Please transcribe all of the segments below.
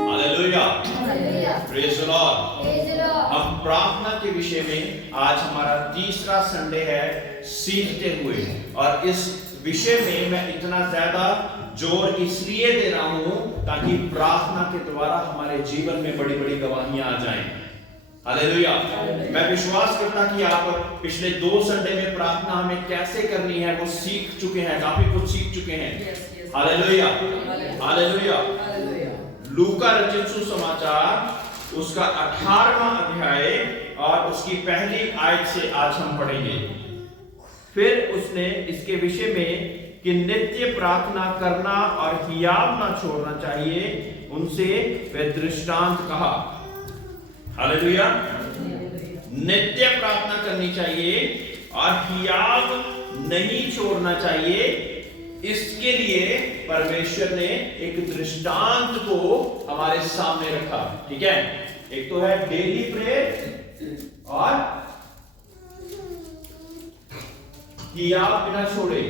Hallelujah, praise the Lord. हम प्रार्थना के विषय में आज हमारा तीसरा संडे है सीखते हुए, और इस विषय में मैं इतना ज्यादा जोर इसलिए दे रहा हूं ताकि प्रार्थना के द्वारा हमारे जीवन में बड़ी बड़ी गवाहियां आ जाएं। हालेलुया। मैं विश्वास करता कि आप पिछले 2 संडे में प्रार्थना हमें कैसे करनी है वो सीख चुके हैं, काफी कुछ सीख चुके हैं। Hallelujah, hallelujah. लूका रचित सुसमाचार उसका 18वां अध्याय और उसकी पहली आयत से आज हम पढ़ेंगे। फिर उसने इसके विषय में कि नित्य प्रार्थना करना और हियाव ना छोड़ना चाहिए, उनसे वह दृष्टांत कहा। हालेलुया। नित्य प्रार्थना करनी चाहिए और हियाव नहीं छोड़ना चाहिए, इसके लिए परमेश्वर ने एक दृष्टांत को हमारे सामने रखा। ठीक है, एक तो है डेली प्रेयर और हियाव बिना छोड़े।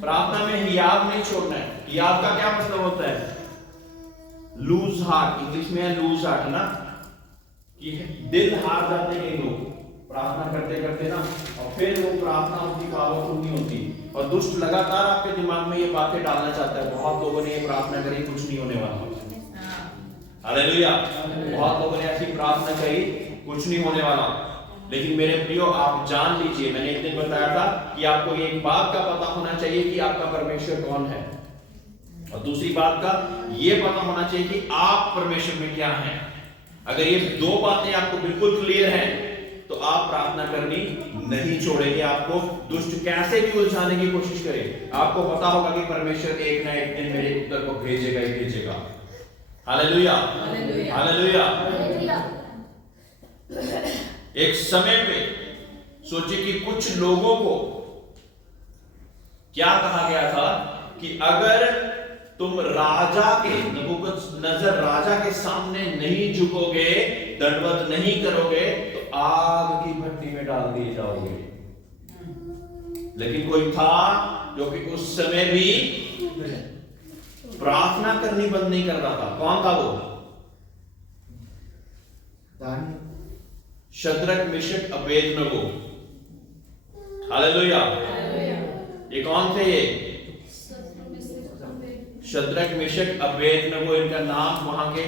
प्रार्थना में हियाव नहीं छोड़ना है। हियाव का क्या मतलब होता है? लूज हार्ट, इंग्लिश में है लूज हार्ट ना, कि दिल हार जाते हैं लोग प्रार्थना करते करते ना, और फिर वो प्रार्थना उनकी पावरफुल नहीं होती, और दुष्ट लगातार आपके दिमाग में ये बातें डालना चाहता है। बहुत लोगों ने ये प्रार्थना करी, कुछ नहीं होने वाला। हालेलुया। बहुत लोगों ने ऐसी प्रार्थना करी, कुछ नहीं होने वाला। लेकिन मेरे प्रियो, आप जान लीजिए, मैंने एक दिन बताया था कि आपको एक बात का पता होना चाहिए कि आपका परमेश्वर कौन है, और दूसरी बात का ये पता होना चाहिए कि आप परमेश्वर में क्या हैं। अगर ये 2 बातें आपको बिल्कुल क्लियर हैं तो आप प्रार्थना करनी नहीं छोड़ेंगे। आपको दुष्ट कैसे भी उलझाने की कोशिश करे, आपको पता होगा कि परमेश्वर एक ना एक दिन मेरे उत्तर को भेजेगा ही भेजेगा। Hallelujah, hallelujah. एक समय पे सोचिए कि कुछ लोगों को क्या कहा गया था कि अगर तुम राजा के, नबूकदनेस्सर राजा के सामने नहीं झुकोगे, दंडवत नहीं करोगे, तो आग की भट्टी में डाल दिए जाओगे। लेकिन कोई था जो कि उस समय भी प्रार्थना करनी बंद नहीं कर रहा था। कौन था वो? Shadrach, Meshach, Abednego. हालेलुया। ये कौन थे? ये शद्रक, मेशक, अबेदनगो, इनका नाम वहां के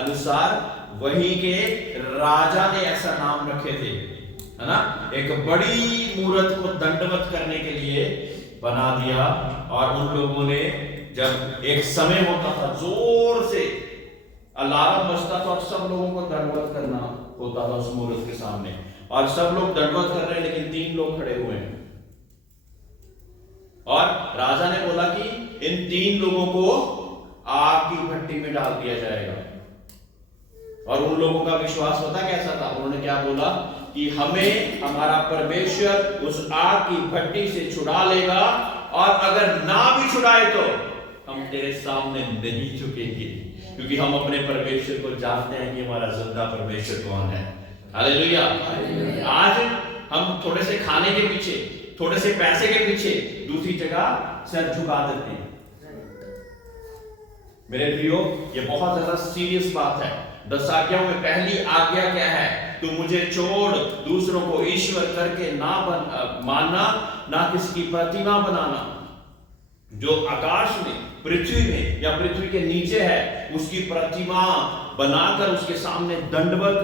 अनुसार वहीं के राजा ने ऐसा नाम रखे थे, है ना। एक बड़ी मूर्त को दंडवत करने के लिए बना दिया, और उन लोगों ने, जब एक समय होता था, जोर से अलार्म बजता था और सब लोगों को दंडवत करना होता था उस मूर्त के सामने, और सब लोग दंडवत कर रहे हैं, लेकिन 3 लोग खड़े हुए हैं। और राजा ने बोला कि इन 3 लोगों को आग की भट्टी में डाल दिया जाएगा। और उन लोगों का विश्वास पता कैसा था? उन्होंने क्या बोला कि हमें हमारा परमेश्वर उस आग की भट्टी से छुड़ा लेगा, और अगर ना भी छुड़ाए तो हम तेरे सामने नहीं झुकेंगे, क्योंकि हम अपने परमेश्वर को जानते हैं कि हमारा जिंदा परमेश्वर कौन है। हालेलुया। आज हम थोड़े से खाने के पीछे, थोड़े से पैसे के पीछे दूसरी जगह सर झुका देते हैं। मेरे प्रियो, ये बहुत ज्यादा सीरियस बात है। 10 आज्ञाओं में पहली आज्ञा क्या है? तू मुझे छोड़ दूसरों को ईश्वर करके ना मानना, ना किसी की प्रतिमा बनाना। जो आकाश में, पृथ्वी में या पृथ्वी के नीचे है, उसकी प्रतिमा बनाकर उसके सामने दंडवत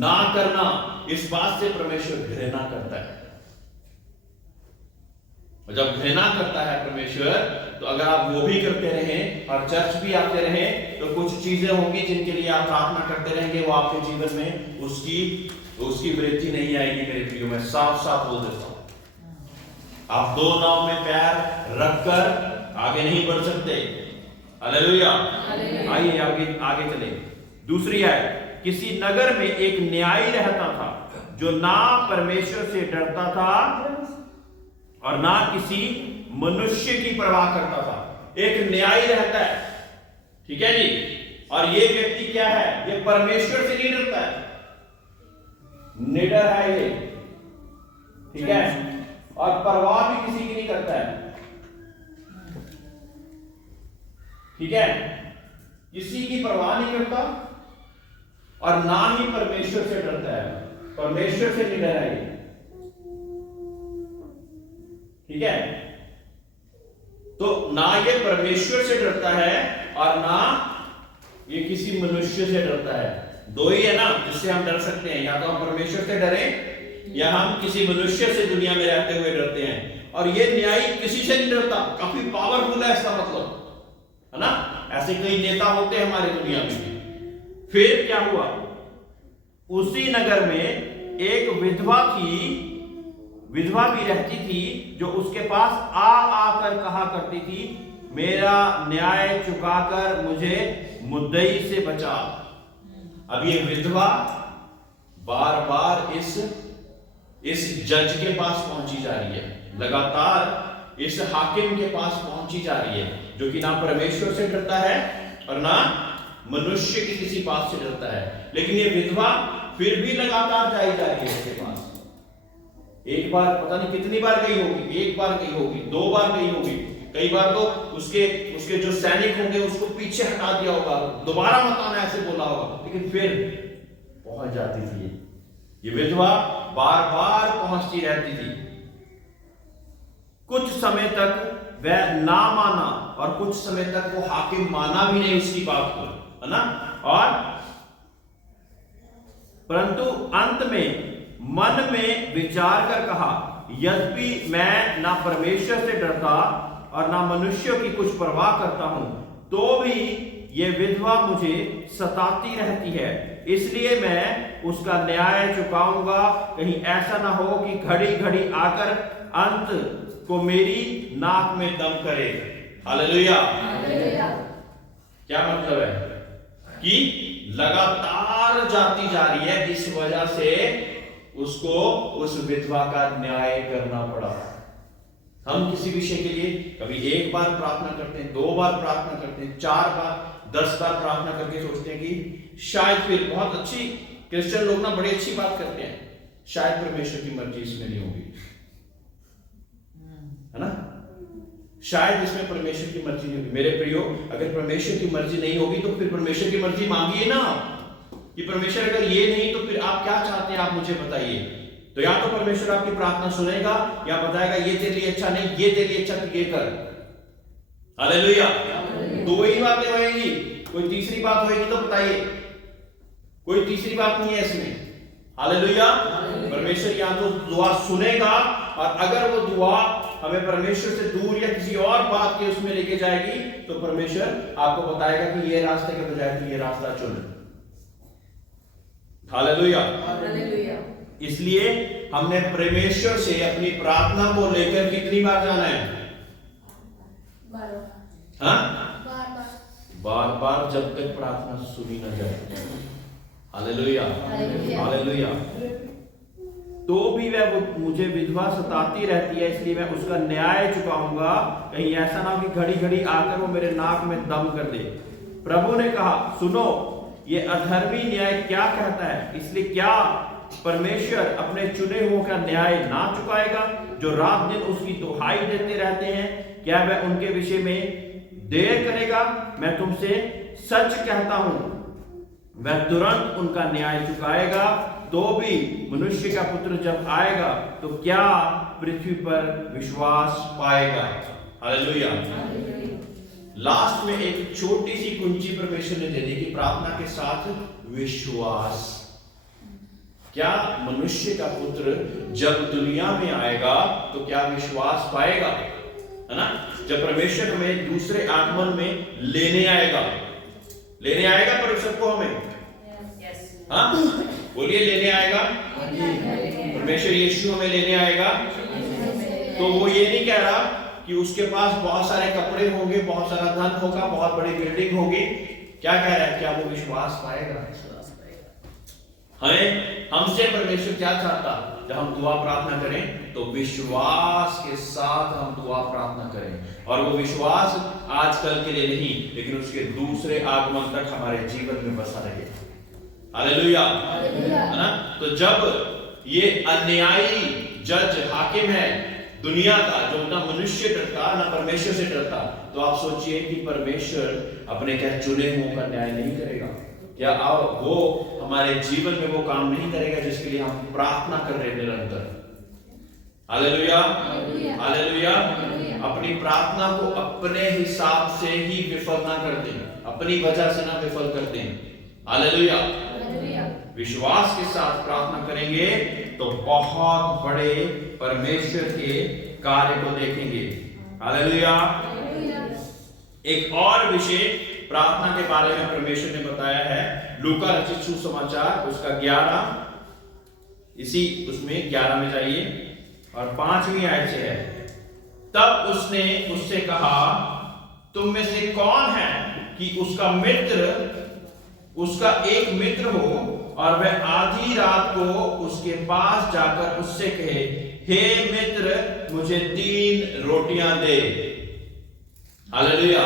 ना करना, इस बात से परमेश्वर घृणा करता है। और जब घृणा करता है परमेश्वर, तो अगर आप वो भी करते रहें और चर्च भी आते रहें, तो कुछ चीजें होंगी जिनके लिए आप प्रार्थना करते रहेंगे, वो आपके जीवन में उसकी वृद्धि नहीं आएगी। मेरे प्रियो, मैं साफ साफ बोल देता हूं, आप 2 नाव में पैर रखकर आगे नहीं बढ़ सकते। हालेलुया। आइए आगे चले। दूसरी है, किसी नगर में एक न्यायी रहता था जो ना परमेश्वर से डरता था और ना किसी मनुष्य की परवाह करता था। एक न्यायी रहता है, ठीक है जी, और ये व्यक्ति क्या है? ये परमेश्वर से नहीं डरता है, निडर है ये, ठीक है, और परवाह भी किसी की नहीं करता है, ठीक है। किसी की परवाह नहीं करता और ना ही परमेश्वर से डरता है। परमेश्वर से नहीं डरा ये, ठीक है। तो ना ये परमेश्वर से डरता है और ना ये किसी मनुष्य से डरता है। दो ही है ना जिससे हम डर सकते हैं, या तो हम परमेश्वर से डरें या हम किसी मनुष्य से दुनिया में रहते हुए डरते हैं। और ये न्यायी किसी से नहीं डरता, काफी पावरफुल है इसका मतलब, है ना। ऐसे कई नेता होते हैं हमारी दुनिया में। फिर क्या हुआ, उसी नगर में एक विधवा थी, विधवा भी रहती थी, जो उसके पास आ आकर कहा करती थी, मेरा न्याय चुकाकर मुझे मुद्दई से बचा। अब ये विधवा बार बार इस जज के पास पहुंची जा रही है, लगातार इस हाकिम के पास पहुंची जा रही है, जो कि ना परमेश्वर से डरता है और ना मनुष्य की किसी बात से डरता है। लेकिन ये विधवा फिर भी लगातार जाई जा रही है उसके पास। एक बार पता नहीं कितनी बार गई होगी, एक बार गई होगी, दो बार गई होगी, कई बार तो उसके जो सैनिक होंगे उसको पीछे हटा दिया होगा, दोबारा मत आना ऐसे बोला होगा, लेकिन फिर पहुंच जाती थी। ये विधवा बार बार पहुंचती रहती थी। कुछ समय तक वह ना माना और कुछ समय तक वो हाकिम माना भी नहीं उसकी बात को, है ना। और परंतु अंत में मन में विचार कर कहा, यद्यपि मैं ना परमेश्वर से डरता और ना मनुष्यों की कुछ परवाह करता हूं, तो भी ये विधवा मुझे सताती रहती है, इसलिए मैं उसका न्याय चुकाऊंगा। कहीं ऐसा ना हो कि घड़ी घड़ी आकर अंत को मेरी नाक में दम करे। हालेलुया। क्या मतलब है कि लगातार जाती जा रही है, इस वजह से उसको उस विधवा का न्याय करना पड़ा। हम किसी विषय के लिए कभी एक बार प्रार्थना करते हैं, दो बार प्रार्थना करते हैं, 4 बार 10 बार प्रार्थना करके सोचते हैं कि शायद, फिर बहुत अच्छी क्रिश्चियन लोग ना बड़ी अच्छी बात करते हैं, शायद परमेश्वर की मर्जी इसमें नहीं होगी, है ना। शायद इसमें परमेश्वर की मर्जी नहीं होगी। मेरे प्रियो, अगर परमेश्वर की मर्जी नहीं होगी तो फिर परमेश्वर की मर्जी मांगिए ना, कि परमेश्वर अगर ये नहीं तो फिर आप क्या चाहते हैं, आप मुझे बताइए। तो या तो परमेश्वर आपकी प्रार्थना सुनेगा या बताएगा ये तेरे लिए अच्छा नहीं, ये तेरे लिए अच्छा, तो ये कर। हालेलुया। दो ही बातें होंगी, कोई तीसरी बात होगी तो बताइए। कोई तीसरी बात नहीं है इसमें। हालेलुया। परमेश्वर या तो दुआ सुनेगा, और अगर वो दुआ हमें परमेश्वर से दूर या किसी और बात के उसमें लेके जाएगी, तो परमेश्वर आपको बताएगा कि ये रास्ते के बजाय तो ये रास्ता चुन। हालेलुया। इसलिए हमने परमेश्वर से अपनी प्रार्थना को लेकर कितनी बार जाना है? हाँ, बार बार, जब तक प्रार्थना सुनी न जाए। हालेलुया। हालेलुया। तो भी वह मुझे विधवा सताती रहती है, इसलिए मैं उसका न्याय चुकाऊंगा। कहीं ऐसा ना हो कि घड़ी घड़ी आकर वो मेरे नाक में दम कर दे। प्रभु ने कहा, सुनो, ये अधर्मी न्याय क्या कहता है? इसलिए क्या परमेश्वर अपने चुने हुओं का न्याय ना चुकाएगा, जो रात दिन उसकी दुहाई देते रहते हैं? क्या वह उनके विषय में देर करेगा? मैं तुमसे सच कहता हूं, वह तुरंत उनका न्याय चुकाएगा। तो भी मनुष्य का पुत्र जब आएगा तो क्या पृथ्वी पर विश्वास पाएगा? हालेलुया। लास्ट में एक छोटी सी कुंजी परमेश्वर ने दे दी कि प्रार्थना के साथ विश्वास। क्या मनुष्य का पुत्र जब दुनिया में आएगा तो क्या विश्वास पाएगा? है ना। जब परमेश्वर हमें दूसरे आगमन में लेने आएगा परमेश्वर को हमें, हाँ बोलिए, लेने आएगा। परमेश्वर यीशु हमें लेने आएगा। तो वो ये नहीं कह रहा कि उसके पास बहुत सारे कपड़े होंगे, बहुत सारा धन होगा, बहुत बड़ी बिल्डिंग होगी। क्या कह रहा है? क्या वो विश्वास पाएगा? हमें हमसे परमेश्वर क्या चाहता? जब हम दुआ प्रार्थना करें तो विश्वास के साथ हम दुआ प्रार्थना करें, और वो विश्वास आजकल के लिए नहीं, लेकिन उसके दूसरे आगमन तक हमारे जीवन में बसा रहे। हालेलुया। है ना। तो जब ये अन्यायी जज हाकिम है, दुनिया का, जो ना मनुष्य डरता ना परमेश्वर से डरता, तो आप सोचिए कि परमेश्वर अपने क्या चुने हुओं का न्याय नहीं करेगा? क्या वो हमारे जीवन में वो काम नहीं करेगा जिसके लिए हम प्रार्थना कर रहे हैं निरंतर? Hallelujah, hallelujah. अपनी प्रार्थना को अपने हिसाब से ही विफल ना करते हैं, अपनी वजह से ना विफल करते हैं। हालेलुया। विश्वास के साथ प्रार्थना करेंगे तो बहुत बड़े परमेश्वर के कार्य को देखेंगे। हालेलुया। एक और विषय प्रार्थना के बारे में परमेश्वर ने बताया है, लूका रचित सुसमाचार उसका 11, इसी उसमें 11 में जाइए और 5वीं आयत से है। तब उसने उससे कहा, तुम में से कौन है कि उसका एक मित्र हो और वह आधी रात को उसके पास जाकर उससे कहे, हे मित्र, मुझे 3 रोटियां दे। हालेलुया।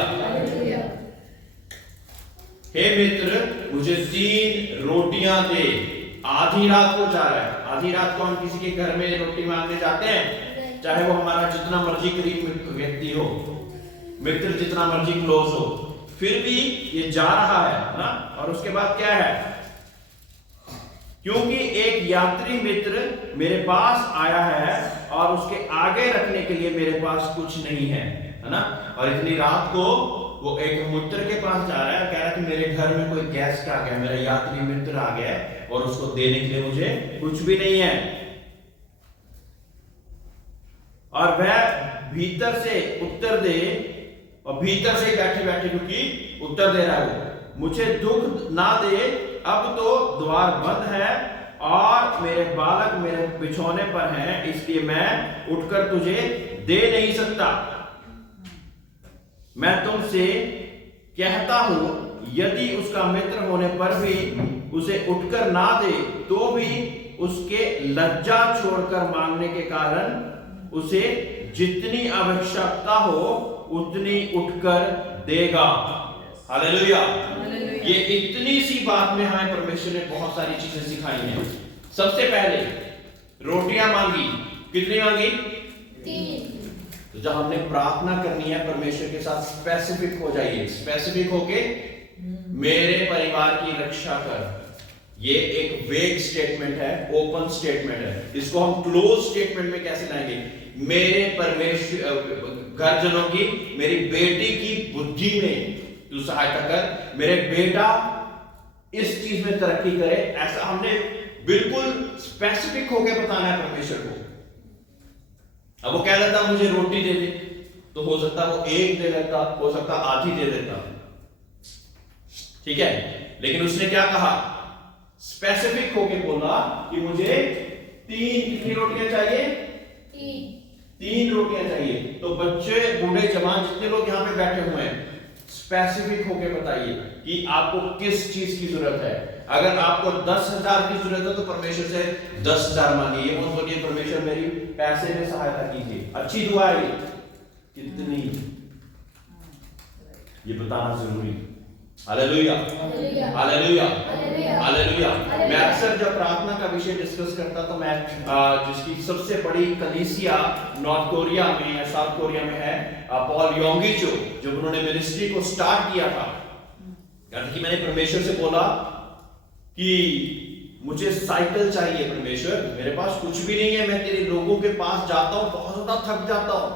हे मित्र, मुझे 3 रोटियां दे। आधी रात को जा रहा है। आधी रात को हम किसी के घर में रोटी मांगने जाते हैं, चाहे वो हमारा जितना मर्जी करीब व्यक्ति हो, मित्र जितना मर्जी क्लोज हो, फिर भी ये जा रहा है ना। और उसके बाद क्या है? क्योंकि एक यात्री मित्र मेरे पास आया है और उसके आगे रखने के लिए मेरे पास कुछ नहीं है ना। और इतनी रात को वो एक मित्र के पास जा रहा है, कह रहा है कि मेरे घर में कोई गेस्ट आ गया, मेरा यात्री मित्र आ गया और उसको देने के लिए मुझे कुछ भी नहीं है। और वह भीतर से उत्तर दे, और भीतर से बैठे बैठे क्योंकि उत्तर दे रहा है वो, मुझे दुख ना दे, अब तो द्वार बंद है और मेरे बालक मेरे बिछौने पर हैं, इसलिए मैं उठकर तुझे दे नहीं सकता। मैं तुमसे कहता हूं, यदि उसका मित्र होने पर भी उसे उठकर ना दे, तो भी उसके लज्जा छोड़कर मांगने के कारण उसे जितनी आवश्यकता हो उतनी उठकर देगा। हालेलुया। ये इतनी सी बात में हमें परमेश्वर ने बहुत सारी चीजें सिखाई हैं। सबसे पहले रोटियां मांगी, कितनी मांगी? 3। तो जब हमने प्रार्थना करनी है परमेश्वर के साथ, स्पेसिफिक हो जाइए। स्पेसिफिक होके मेरे परिवार की रक्षा कर, ये एक वेग स्टेटमेंट है, ओपन स्टेटमेंट है। इसको हम क्लोज स्टेटमेंट में कैसे लाएंगे? मेरे परमेश्वर घरजनों की, मेरी बेटी की बुद्धि में तू सहायता कर, मेरे बेटा इस चीज में तरक्की करे। ऐसा हमने बिल्कुल स्पेसिफिक होकर बताना है परमेश्वर को। अब वो कह देता मुझे रोटी दे दे, तो हो सकता वो 1 दे देता, हो सकता आधी दे देता, ठीक है। लेकिन उसने क्या कहा? स्पेसिफिक होके बोला कि मुझे 3 कितनी रोटियां चाहिए? 3 रोटियां चाहिए। तो बच्चे, बूढ़े, जवान, जितने लोग यहाँ पे बैठे हुए हैं, स्पेसिफिक होके बताइए कि आपको किस चीज की जरूरत है। अगर आपको 10,000 की जरूरत है तो परमेश्वर से 10,000 मांगिए। मत बोलिए परमेश्वर मेरी पैसे में सहायता कीजिए। अच्छी दुआ है, कितनी, ये बताना जरूरी। Hallelujah, hallelujah, hallelujah. मैं अक्सर जब प्रार्थना का विषय डिस्कस करता तो मैं जिसकी सबसे बड़ी कलीसिया नॉर्थ कोरिया में या साउथ कोरिया में है, पॉल योंगिचो, जब उन्होंने मिनिस्ट्री को स्टार्ट किया था, कहते कि मैंने परमेश्वर से बोला कि मुझे साइकिल चाहिए परमेश्वर, मेरे पास कुछ भी नहीं है, मैं तेरे लोगों के पास जाता हूं, बहुत ज्यादा थक जाता हूं,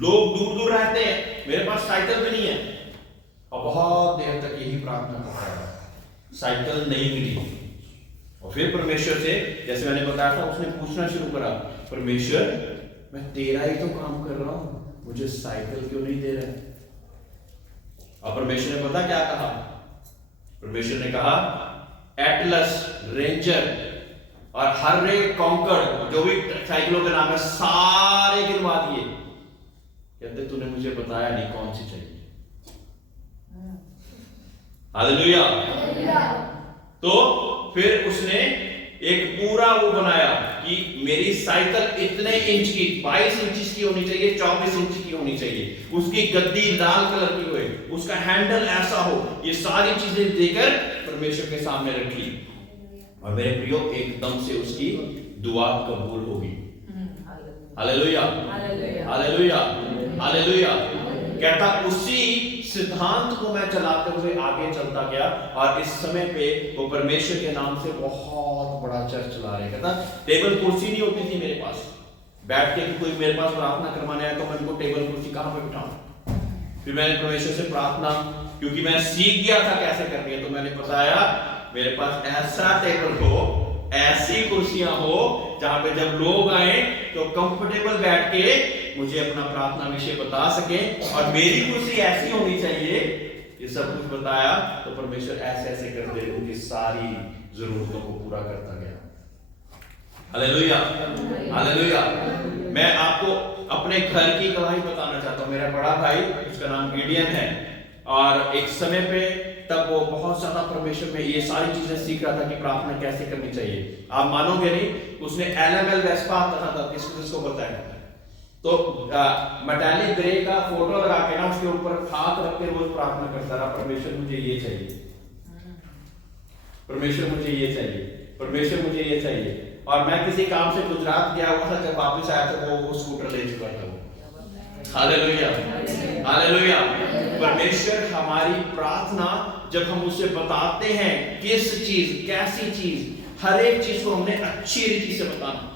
लोग दूर दूर रहते हैं, मेरे पास साइकिल भी नहीं है। और बहुत देर तक यही प्रार्थना कर रहा, साइकिल नहीं मिली। और फिर परमेश्वर से, जैसे मैंने बताया था, उसने पूछना शुरू करा, परमेश्वर मैं तेरा ही तो काम कर रहा हूं, मुझे साइकिल क्यों नहीं दे रहा? और परमेश्वर ने पता क्या कहा? परमेश्वर ने कहा एटलस, रेंजर और हर्रे, कॉन्कर्ड, जो भी साइकिलों के नाम है सारे गिनवा दिए। कहते तूने मुझे बताया नहीं कौन सी चाहिए। हालेलुया। तो फिर उसने एक पूरा वो बनाया कि मेरी साइकिल इतने इंच की, 22 इंच की होनी चाहिए, 24 इंच की होनी चाहिए, उसकी गद्दी लाल कलर की हो, उसका हैंडल ऐसा हो, ये सारी चीजें देकर परमेश्वर के सामने रखी। और मेरे प्रियो, एकदम से उसकी दुआ कबूल होगी। Hallelujah, hallelujah, hallelujah. कहता उसी सिद्धांत को मैं चलाते हुए आगे चलता गया और इस समय पे वो परमेश्वर के नाम से बहुत बड़ा चर्च चला रहे। कहता टेबल कुर्सी नहीं होती थी मेरे पास, बैठ के कोई मेरे पास प्रार्थना करवाने आया तो मैं उनको टेबल कुर्सी कहां पे बिठाऊं। फिर मैंने परमेश्वर से प्रार्थना, क्योंकि मैं सीख गया था कैसे करनी है, तो मैंने बताया मेरे पास ऐसा टेबल हो, ऐसी कुर्सियां हो जहां पे जब लोग आए तो कंफर्टेबल बैठ के मुझे अपना प्रार्थना विषय बता सके, और मेरी कुर्सी ऐसी होनी चाहिए। ये सब कुछ बताया तो परमेश्वर ऐसे ऐसे करते उनकी सारी जरूरतों को पूरा करता गया। Hallelujah, hallelujah. मैं आपको अपने घर की गवाही बताना चाहता हूँ। मेरा बड़ा भाई, उसका नाम गिडियन है, और एक समय पे तब वो बहुत ज्यादा परमेश्वर में ये सारी चीजें सीख रहा था कि प्रार्थना कैसे करनी चाहिए। आप मानोगे नहीं, उसने एलएमएल वेस्पा आता था, किसको बताया, तो मेटालिक ग्रे का फोटो लगा के ना उसके ऊपर हाथ रख के रोज प्रार्थना करता रहा, परमेश्वर मुझे ये चाहिए, परमेश्वर मुझे ये चाहिए, परमेश्वर मुझे ये चाहिए। और मैं किसी काम से गुजरात गया हुआ था, जब वापस आया तो वो स्कूटर ले चुका था। Hallelujah, hallelujah. परमेश्वर हमारी प्रार्थना जब हम उसे बताते हैं किस चीज, कैसी चीज, हर एक चीज को हमने अच्छी रीति से बताना,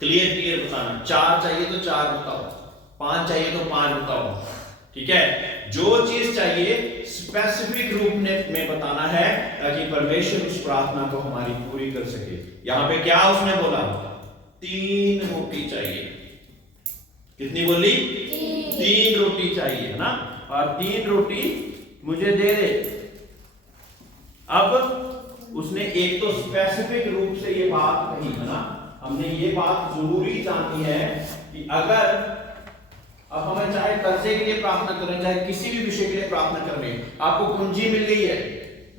क्लियर बताना। 4 चाहिए तो 4 बताओ, 5 चाहिए तो 5 बताओ, ठीक है। जो चीज चाहिए स्पेसिफिक रूप में बताना है, ताकि परमेश्वर उस प्रार्थना को हमारी पूरी कर सके। यहां पे क्या उसने बोला, 3 रोटी चाहिए। कितनी बोली? 3 रोटी चाहिए, है ना, और 3 रोटी मुझे दे दे। अब उसने एक तो स्पेसिफिक रूप से ये बात कही, है ना। हमने ये बात जरूरी जाननी है कि अगर अब हमें चाहे कर्जे के लिए प्रार्थना करें, चाहे किसी भी विषय के लिए प्रार्थना कर रहे हैं, आपको कुंजी मिल गई है,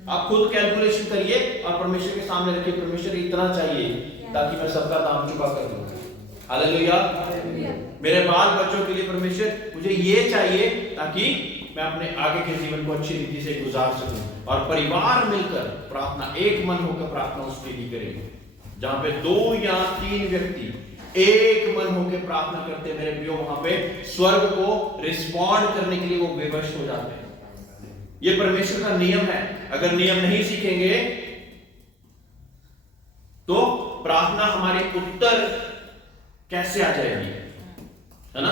आप खुद कैलकुलेशन करिए और परमेश्वर के सामने रखिए, परमेश्वर इतना चाहिए ताकि मैं सबका दाम चुका कर दूं। हालेलुया। मेरे बाल बच्चों के लिए परमेश्वर मुझे ये चाहिए ताकि मैं अपने आगे के जीवन को अच्छी रीति से गुजार सकूं। और परिवार मिलकर प्रार्थना, एक मन होकर प्रार्थना उसके लिए करेंगे। जहां पे 2 या 3 व्यक्ति एक मन होकर प्रार्थना करते, मेरे प्रियो, वहां पे स्वर्ग को रिस्पॉन्ड करने के लिए वो विवश हो जाते हैं। ये परमेश्वर का नियम है। अगर नियम नहीं सीखेंगे तो प्रार्थना हमारी उत्तर कैसे आ जाएगी, है ना।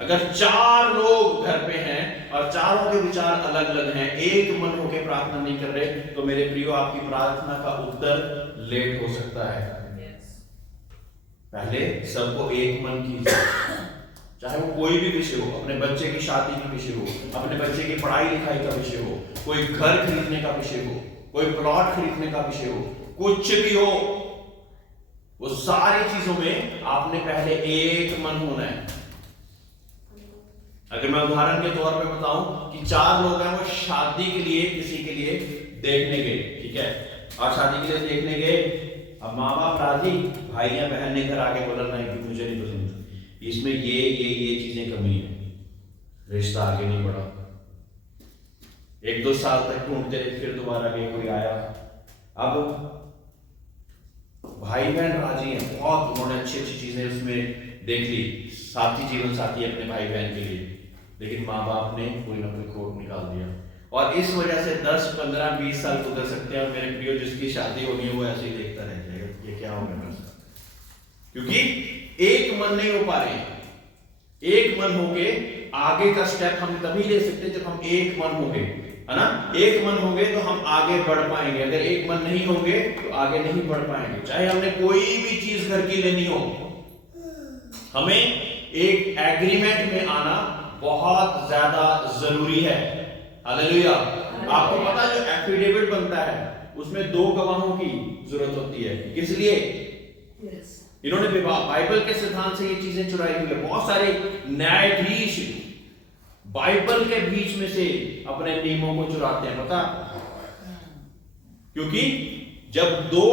अगर 4 लोग घर पे हैं और चारों के विचार अलग अलग हैं, एक मन होकर प्रार्थना नहीं कर रहे, तो मेरे प्रियो आपकी प्रार्थना का उत्तर लेट हो सकता है। पहले सबको एक मन कीजिए, चाहे वो कोई भी विषय हो, अपने बच्चे की शादी का विषय हो, अपने बच्चे की पढ़ाई लिखाई का विषय हो, कोई घर खरीदने का विषय हो, कोई प्लॉट खरीदने का विषय हो, कुछ भी हो, वो सारी चीजों में आपने पहले एक मन होना है। अगर मैं उदाहरण के तौर पे बताऊं कि 4 लोग हैं, वो शादी के लिए किसी के लिए देखने गए, ठीक है, और शादी के लिए देखने गए। अब माँ बाप राजी, भाई या बहन ने घर आके बोला नहीं कि मुझे नहीं पसंद, इसमें ये चीजें कमी है, रिश्ता आगे नहीं बढ़ा। 1-2 साल तक ढूंढते रहे, फिर दोबारा कोई आया। अब भाई बहन राजी हैं, बहुत उन्होंने अच्छी चीजें उसमें देख ली, साथी, जीवन साथी अपने भाई बहन के लिए, लेकिन माँ बाप ने कोई ना कोई खोट निकाल दिया। और इस वजह से 10, 15, 20 साल गुजर सकते हैं, और मेरे प्रियो जिसकी शादी होनी है वो ऐसे ही देखता रह जाएगा, ये क्या हो गया मेरे साथ, क्योंकि एक मन नहीं हो पा रहे। एक मन होके आगे का स्टेप हम तभी ले सकते जब हम एक मन होंगे, है ना। एक मन होंगे तो हम आगे बढ़ पाएंगे, अगर एक मन नहीं होंगे तो आगे नहीं बढ़ पाएंगे। चाहे हमने कोई भी चीज घर की लेनी हो, हमें एक एग्रीमेंट में आना बहुत ज्यादा जरूरी है। हालेलुया। आपको पता है जो एफिडेविट बनता है उसमें 2 गवाहों की जरूरत होती है। किस लिए? इन्होंने बाइबल के सिद्धांत से ये चीजें चुराई हुई है। बहुत सारे न्यायाधीश बाइबल के बीच में से अपने नियमों को चुराते हैं, पता, क्योंकि जब 2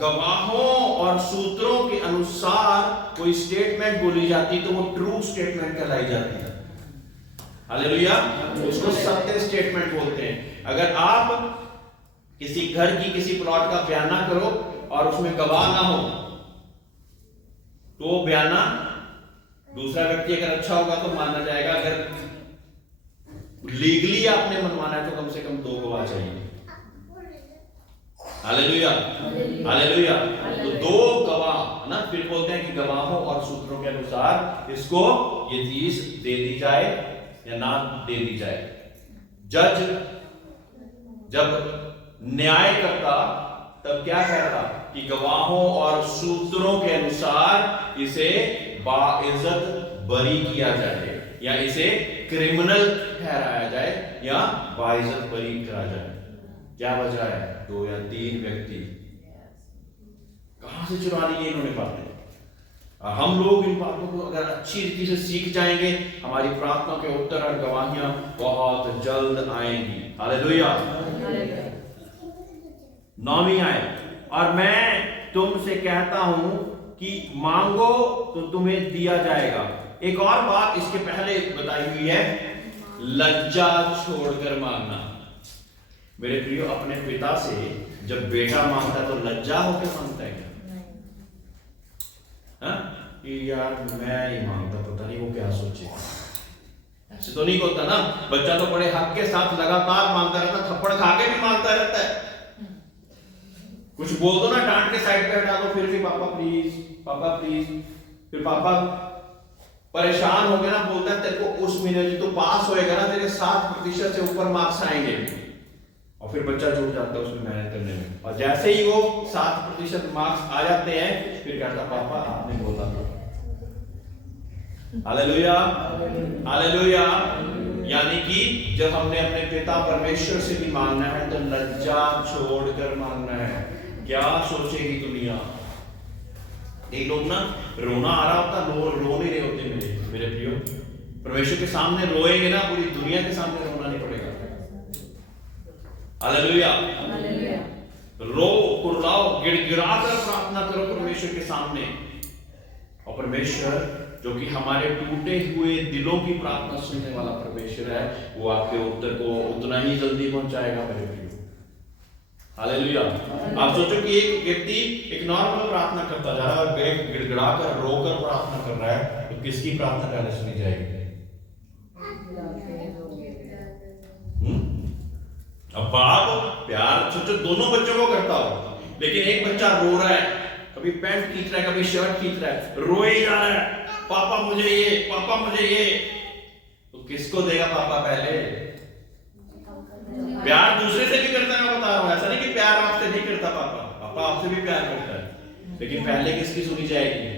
गवाहों और सूत्रों के अनुसार कोई स्टेटमेंट बोली जाती तो वो ट्रू स्टेटमेंट कहलाई जाती है। हालेलुया। उसको सत्य स्टेटमेंट बोलते हैं। अगर आप किसी घर की, किसी प्लॉट का बयाना करो और उसमें गवाह ना हो तो वो बयाना दूसरा व्यक्ति अगर अच्छा होगा तो माना जाएगा, अगर लीगली आपने मनवाना है तो कम से कम 2 गवाह चाहिए। Hallelujah, hallelujah. तो 2 गवाह ना, फिर बोलते हैं कि गवाहों और सूत्रों के अनुसार इसको ये चीज दे दी जाए या ना दे दी जाए। जज जब न्याय करता तब क्या कहता कि गवाहों और सूत्रों के अनुसार इसे बाइज्जत बरी किया जाए, या इसे क्रिमिनल ठहराया जाए, या बाइज्जत बरी करा जाए। क्या वजह है? 2 या 3 व्यक्ति। कहां से चुरा ली इन्होंने बातें? हम लोग इन बातों को अगर अच्छी रीति से सीख जाएंगे, हमारी प्रार्थना के उत्तर और गवाहियां बहुत जल्द आएंगी। हालेलुया। 9वीं आयत, और मैं तुमसे कहता हूं कि मांगो तो तुम्हें दिया जाएगा। एक और बात इसके पहले बताई हुई है, लज्जा छोड़कर मांगना। मेरे प्रियो, अपने पिता से जब बेटा मांगता है तो लज्जा होकर मांगता है क्या? कि यार मैं नहीं मांगता, पता नहीं वो क्या सोचे। ऐसे तो नहीं होता ना। बच्चा तो बड़े हक के साथ लगातार मांगता रहता, थप्पड़ खा के भी मांगता रहता है। कुछ बोल दो ना, डांट के साइड पे हटा दो, फिर भी पापा प्लीज, पापा प्लीज। फिर पापा परेशान हो गया ना, बोलता है तेरे को उस महीने जो तू पास होएगा ना, तेरे 7% से ऊपर मार्क्स आएंगे। और फिर बच्चा जुट जाता है उसमें मेहनत करने में, और जैसे ही वो 7% मार्क्स आ जाते हैं, फिर कहता पापा आपने बोला था। Hallelujah, hallelujah. यानी कि जब हमने अपने पिता परमेश्वर से भी मांगना है तो लज्जा छोड़कर मांगना है। क्या सोचेगी दुनिया? एक लोग ना रोना आ रहा होता, रो नहीं रहे होते। मेरे प्रियो, परमेश्वर के सामने रोएंगे ना, पूरी दुनिया के सामने रोना नहीं पड़ेगा। हालेलुया, रो, कुर्लाओ, गिड़गिड़ा कर प्रार्थना करो परमेश्वर के सामने। और परमेश्वर जो कि हमारे टूटे हुए दिलों की प्रार्थना सुनने वाला परमेश्वर है, वो आपके उत्तर को उतना ही जल्दी पहुंचाएगा मेरे प्रियो। हालेलुया। आप सोचो कि एक व्यक्ति एक नॉर्मल प्रार्थना करता जा रहा है और गिड़गिड़ा कर, रोकर प्रार्थना कर रहा है, तो किसकी प्रार्थना पहले सुनी जाएगी? अब बाप प्यार सोचो दोनों बच्चों को करता हो, लेकिन एक बच्चा रो रहा है, कभी पैंट खींच रहा है, कभी शर्ट खींच रहा है, रोए ही जा रहा है, पापा मुझे ये, पापा मुझे ये। तो किसको देगा पापा पहले? प्यार दूसरे से भी करता है, मैं बता रहा हूं। ऐसा नहीं कि प्यार आपसे नहीं करता पापा, पापा आपसे भी प्यार करता है, लेकिन पहले किसकी सुनी जाएगी?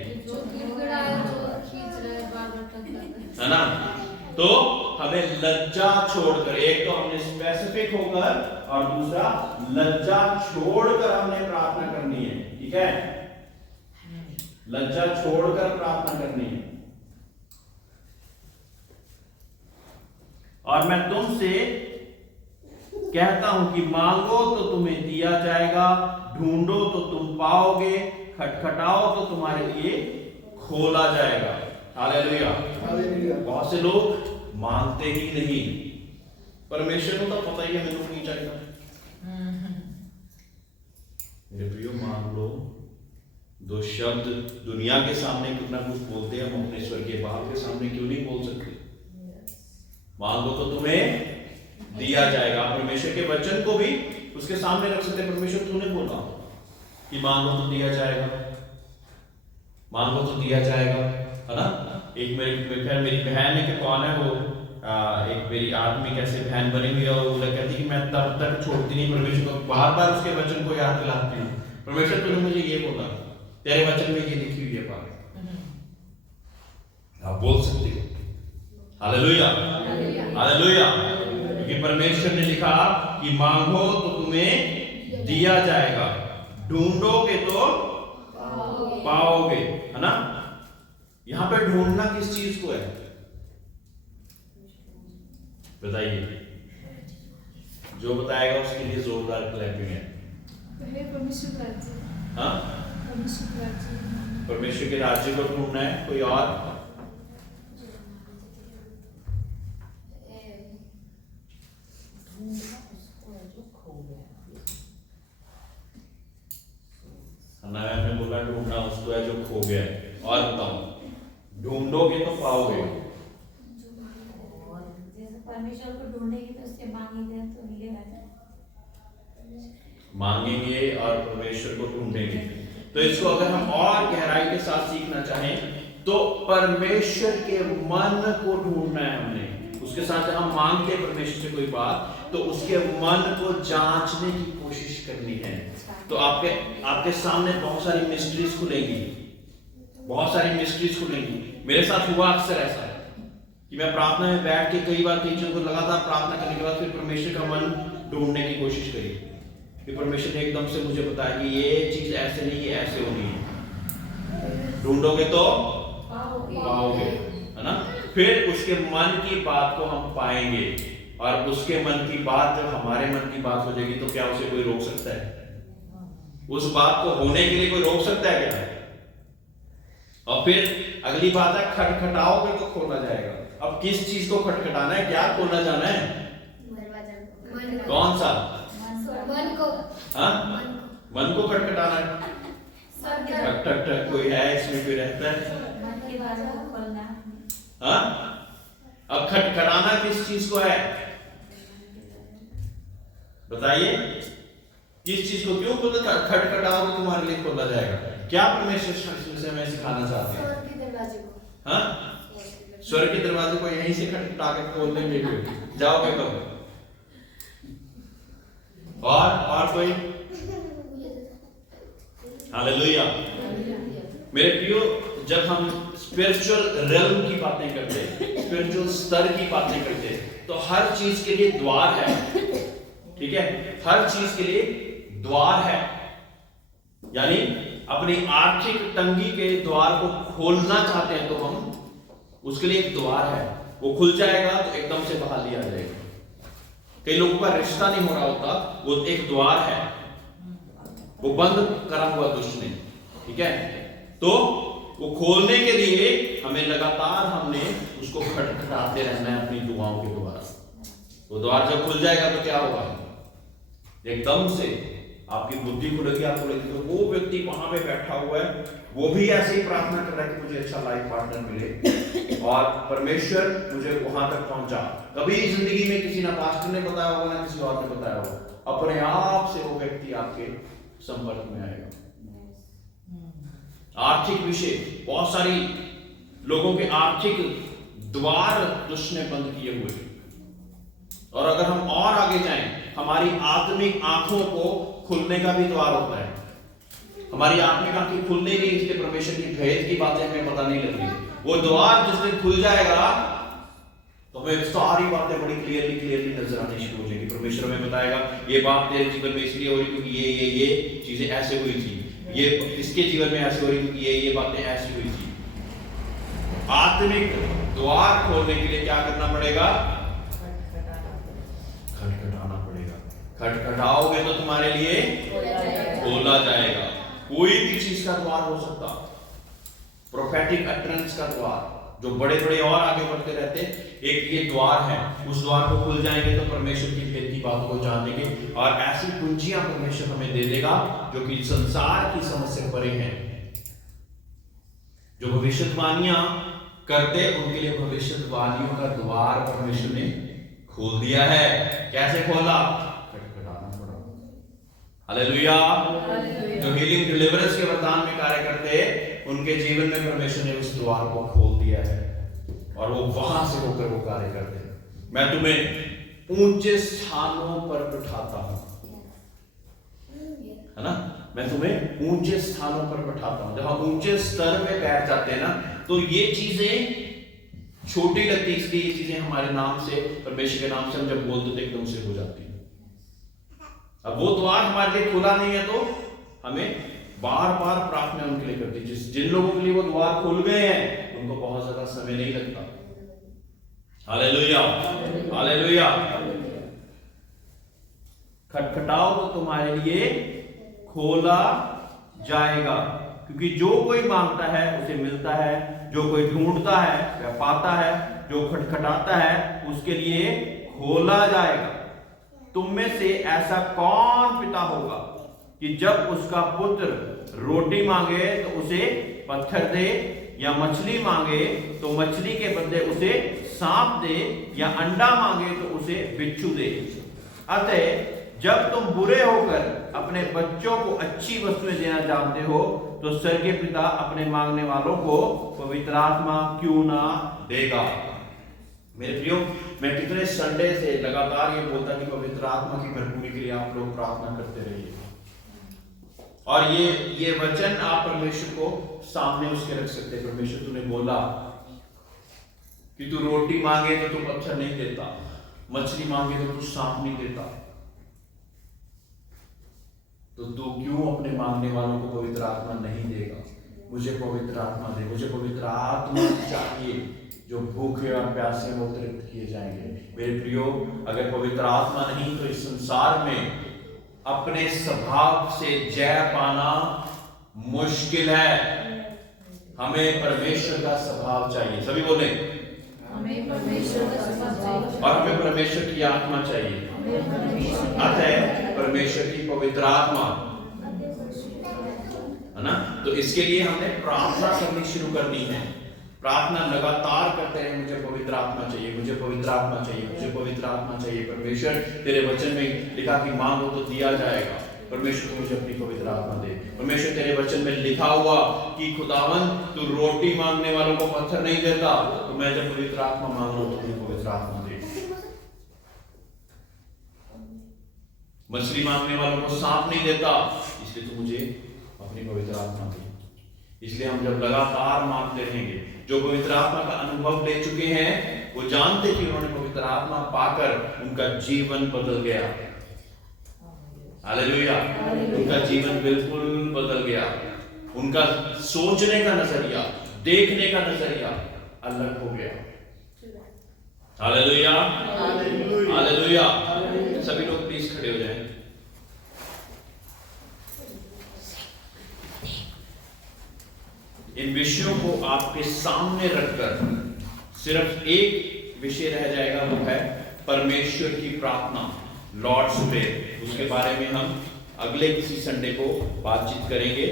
है ना? तो हमें लज्जा छोड़कर, एक तो हमने स्पेसिफिक होकर और दूसरा लज्जा छोड़कर हमने प्रार्थना करनी है। ठीक है, लज्जा छोड़कर प्रार्थना करनी है। और मैं तुमसे कहता हूं कि मांगो तो तुम्हें दिया जाएगा, ढूंढो तो तुम पाओगे, खटखटाओ तो तुम्हारे लिए खोला जाएगा। हालेलुया। बहुत से लोग मांगते ही नहीं। परमेश्वर को तो पता ही है मेरे को नहीं चाहिए। मेरे प्रियो, मांग लो। 2 शब्द दुनिया के सामने कितना कुछ बोलते हैं, हम अपने स्वर्गीय बाप के सामने क्यों नहीं बोल सकते? मांगो तो तुम्हें दिया जाएगा। परमेश्वर के वचन को भी उसके सामने रख सकते। परमेश्वर तूने बोला कि मांगो तो दिया जाएगा, मांगो तो दिया जाएगा, है ना? एक मेरी बहन है कि कौन है वो, एक मेरी आत्मिक ऐसे बहन बनी हुई है, वो कहती कि मैं तब तक छोड़ती नहीं परमेश्वर को, बार बार उसके वचन को याद दिलाती हूँ। परमेश्वर तूने मुझे ये बोला, तेरे वचन में ये लिखी हुई है बात, आप बोल सकते हो। Hallelujah, hallelujah. क्योंकि परमेश्वर ने लिखा कि मांगो तो तुम्हें दिया जाएगा, ढूंढोगे तो पाओगे, है ना? यहां पे ढूंढना किस चीज को है बताइए? जो बताएगा उसके लिए जोरदार क्लैपिंग है। हाँ, परमेश्वर के राज्य को ढूंढना है। कोई और? मैंने बोला ढूंढना उसको है जो खो गया है। और बताओ, ढूंढोगे तो पाओगे। जैसे परमेश्वर को ढूंढेंगे तो उससे मांगेंगे तो मिलेगा। मांगेंगे और परमेश्वर को ढूंढेंगे। तो इसको अगर हम और गहराई के साथ सीखना चाहें तो परमेश्वर के मन को ढूंढना है हमने। उसके साथ जब हम मांगते हैं परमेश्वर से कोई बात तो उसके मन को जांचने की कोशिश करनी है। तो आपके सामने बहुत सारी मिस्ट्रीज खुलेंगी, बहुत सारी मिस्ट्रीज खुलेंगी। मेरे साथ हुआ अक्सर ऐसा कि मैं प्रार्थना में बैठ के कई बार कई चीजों को लगातार प्रार्थना करने के बाद फिर परमेश्वर का मन ढूंढने की कोशिश करी कि परमेश्वर ने एकदम से मुझे बताया कि ये चीज ऐसे नहीं, ये ऐसे होनी है। ढूंढोगे तो पाओगे, है ना। फिर उसके मन की बात को हम पाएंगे और उसके मन की बात जब हमारे मन की बात हो जाएगी तो क्या उसे कोई रोक सकता है? उस बात को होने के लिए कोई रोक सकता है क्या? और फिर अगली बात है खटखटाओगे तो खोला जाएगा। अब किस चीज को खटखटाना है, क्या खोलना जाना है? कौन सा? मन को। हाँ, मन को खटखटाना है। ठक ठक ठक कोई है इसमें, कोई रहता है? मन के बारे में खोलना। हाँ, अब खटखटाना किस चीज को है बताइए? किस चीज को क्यों खटखटाओ तो तुम्हारे लिए खोला जाएगा? क्या परमेश्वर से हमें सिखाना चाहते हैं? स्वर्ग के दरवाजे को। हाँ, स्वर्ग के दरवाजे को यहीं से खटखटा के खोल देंगे, जाओगे कब? और कोई? हालेलुया। मेरे प्रियो, जब हम स्पिरिचुअल रेल्म की बातें करते हैं, स्पिरिचुअल स्तर की बातें करते हैं, तो हर चीज के लिए द्वार है। ठीक है, हर चीज के लिए द्वार है। यानी अपनी आर्थिक तंगी के द्वार को खोलना चाहते हैं तो हम, उसके लिए एक द्वार है, वो खुल जाएगा तो एकदम से बहाली आ जाएगी। कई लोगों का रिश्ता नहीं हो रहा होता, वो एक द्वार है, वो बंद करा हुआ दुष्ट ने। ठीक है, तो वो खोलने के लिए हमें लगातार हमने उसको खटखटाते रहना है अपनी दुआओं के द्वारा। वो द्वार जब खुल जाएगा तो क्या होगा? एकदम से आपकी बुद्धि खुलेगी, आपको लगेगा तो वो व्यक्ति वहां पे बैठा हुआ है, वो भी ऐसे ही प्रार्थना कर रहा है कि मुझे अच्छा लाइफ पार्टनर मिले और परमेश्वर मुझे वहां तक पहुंचा। कभी जिंदगी में किसी ना पास्टर ने बताया होगा ना किसी और ने बताया होगा, अपने आप से वो व्यक्ति आपके संपर्क में आएगा। आर्थिक विषय, बहुत सारी लोगों के आर्थिक द्वार दुष्ट ने बंद किए हुए हैं। और अगर हम और आगे जाएं, हमारी आत्मिक आंखों को खुलने का भी द्वार होता है। हमारी आत्मिक आंखें खुल नहीं रही, इसलिए परमेश्वर की भेद की बातें हमें पता नहीं लग रही। वो द्वार जिस दिन खुल जाएगा तो हमें सारी बातें बड़ी क्लियरली नजर आनी शुरू हो जाएगी। परमेश्वर हमें बताएगा ये बात तेरे जीवन में इसलिए हो रही क्योंकि ये चीजें ऐसे हुई थी, ये इसके जीवन में ऐसे हो रही क्योंकि ये बातें ऐसी हुई थी। आत्मिक द्वार खोलने के लिए क्या करना पड़ेगा? खटखटाना पड़ेगा। खटखटाओगे तो तुम्हारे लिए खोला जाएगा। कोई भी चीज का द्वार हो सकता, प्रोफेटिक अटरेंस का द्वार, जो बड़े बड़े और आगे बढ़ते रहते, एक ये द्वार है। उस द्वार को खुल जाएंगे तो परमेश्वर की भेद की बातों को जानेंगे और ऐसी कुंजियां परमेश्वर हमें दे देगा जो कि संसार की समझ से परे हैं। जो भविष्यवाणियां करते उनके लिए भविष्यवाणियों का द्वार परमेश्वर ने खोल दिया है। कैसे खोला? खटखटाना पड़ा। हालेलुया। जो हीलिंग डिलीवरेंस के वरदान में कार्य करते उनके जीवन में परमेश्वर ने उस द्वार को खोल दिया है और वो वहां से होकर वो कार्य करते हैं। मैं तुम्हें ऊंचे स्थानों पर बिठाता हूं, है ना। मैं तुम्हें ऊंचे स्थानों पर बिठाता हूं। जब हम ऊंचे स्तर में बैठ जाते हैं ना तो ये चीजें छोटी लगती, इसलिए ये चीजें हमारे नाम से, परमेश्वर के नाम से हम जब बोलते थे एकदम से हो जाती है। अब वो द्वार हमारे लिए खुला नहीं है तो हमें बार बार प्रार्थना उनके लिए करती है। जिन लोगों के लिए वो द्वार खुल गए हैं उनको बहुत ज्यादा समय नहीं लगता। Hallelujah, hallelujah. खटखटाओ तो तुम्हारे लिए खोला जाएगा, क्योंकि जो कोई मांगता है उसे मिलता है, जो कोई ढूंढता है वह पाता है, जो खटखटाता है उसके लिए खोला जाएगा। तुम में से ऐसा कौन पिता होगा कि जब उसका पुत्र रोटी मांगे तो उसे पत्थर दे, या मछली मांगे तो मछली के बदले उसे सांप दे, या अंडा मांगे तो उसे बिच्छू दे। अतः जब तुम बुरे होकर अपने बच्चों को अच्छी वस्तुएं देना जानते हो, तो स्वर्गीय पिता अपने मांगने वालों को पवित्र आत्मा क्यों ना देगा। मेरे प्रियो, मैं कितने संडे से लगातार ये बोलता कि पवित्र आत्मा की भरपूरी के लिए आप लोग प्रार्थना करते रहिए, और ये वचन आप परमेश्वर को सामने उसके रख सकते हैं। परमेश्वर तूने बोला कि तू रोटी मांगे तो तू पत्थर नहीं देता, मछली मांगे तो तू सांप नहीं देता, तो तू क्यों अपने मांगने वालों को पवित्र आत्मा नहीं देगा। मुझे पवित्र आत्मा दे, मुझे पवित्र आत्मा चाहिए, जो भूखे और प्यासे वो तृप्त किए जाएंगे। मेरे प्रियो, अगर पवित्र आत्मा नहीं तो इस संसार में अपने स्वभाव से जय पाना मुश्किल है। हमें परमेश्वर का स्वभाव चाहिए, सभी बोले हमें परमेश्वर का स्वभाव चाहिए, और हमें परमेश्वर की आत्मा चाहिए। अतः परमेश्वर की पवित्र आत्मा, है ना। तो इसके लिए हमने प्रार्थना करनी शुरू करनी है। प्रार्थना लगातार करते हैं, मुझे पवित्र आत्मा चाहिए, मुझे पवित्र आत्मा चाहिए, मुझे पवित्र आत्मा चाहिए। परमेश्वर तेरे वचन में लिखा कि मांगो तो दिया जाएगा। परमेश्वर मुझे अपनी पवित्र आत्मा दे। परमेश्वर तेरे वचन में लिखा हुआ कि खुदावन तू रोटी मांगने वालों को पत्थर नहीं देता, तो मैं जब पवित्र आत्मा मांग रहा हूं तो मुझे पवित्र आत्मा दे। मछली मांगने वालों को सांप नहीं देता, इसलिए तू मुझे अपनी पवित्र आत्मा दे। इसलिए हम जब लगातार मांगते रहेंगे, जो पवित्र आत्मा का अनुभव ले चुके हैं वो जानते कि उन्होंने पवित्र आत्मा पाकर उनका जीवन बदल गया। हालेलुया, उनका जीवन बिल्कुल बदल गया। उनका सोचने का नजरिया, देखने का नजरिया अलग हो गया। Hallelujah, hallelujah. सभी लोग प्लीज खड़े हो जाएं। इन विषयों को आपके सामने रखकर सिर्फ एक विषय रह जाएगा, वो है परमेश्वर की प्रार्थना, लॉर्ड्स प्रेयर। उसके बारे में हम अगले किसी संडे को बातचीत करेंगे।